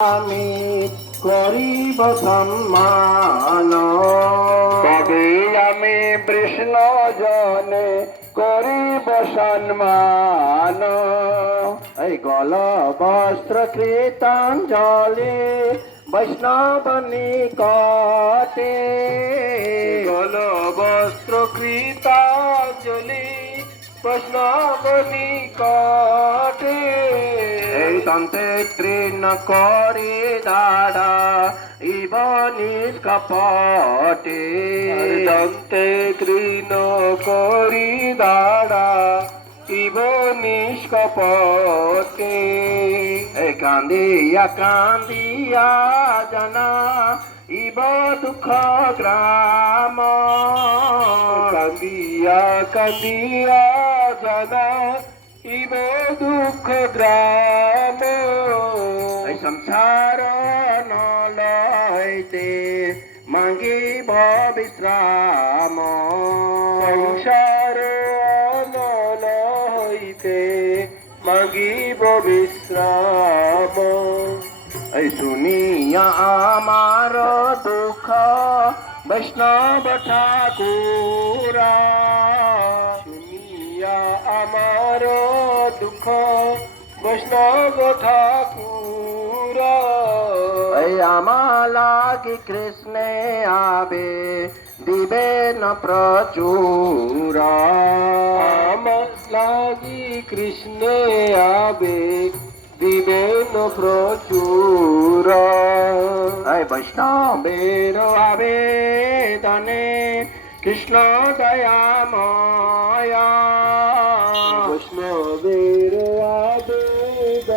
আমি করিব সম্মান, তবে আমি কৃষ্ণ জনে করিব সম্মান। এই গল বস্ত্র কৃতাঞ্জলি বৈষ্ণব নিকটে, গল বস্ত্র কৃতাঞ্জলি বৈষ্ণব নিকটে। এই দন্তে তৃণ করি দাদা ইব নিষ্কপটে, দন্তে তৃণ করি দাদা ইব নিষ্কপটে। এই কান্দিয়া কান্দিয়া জানা ইব দুঃখ গ্রাম, কান্দিয়া কান্দিয়া জানা ইব দুঃখ গ্রাম। এই সংসার নলইতে মাগিব বিশ্রাম, সংসার নলইতে মাগিব বিশ্রাম। এই শুনিয়া আমার দুঃখ বৈষ্ণব ঠাকুরা, শুনিয়া আমার দুঃখ বৈষ্ণব ঠাকুরা। এই আমালাগি কৃষ্ণে আবে দিবে না প্রচুর, আমালাগি কৃষ্ণে আবে দিবে না প্রচুর। এই বৈষ্ণবের আবেদনে কৃষ্ণ দয়াময়া,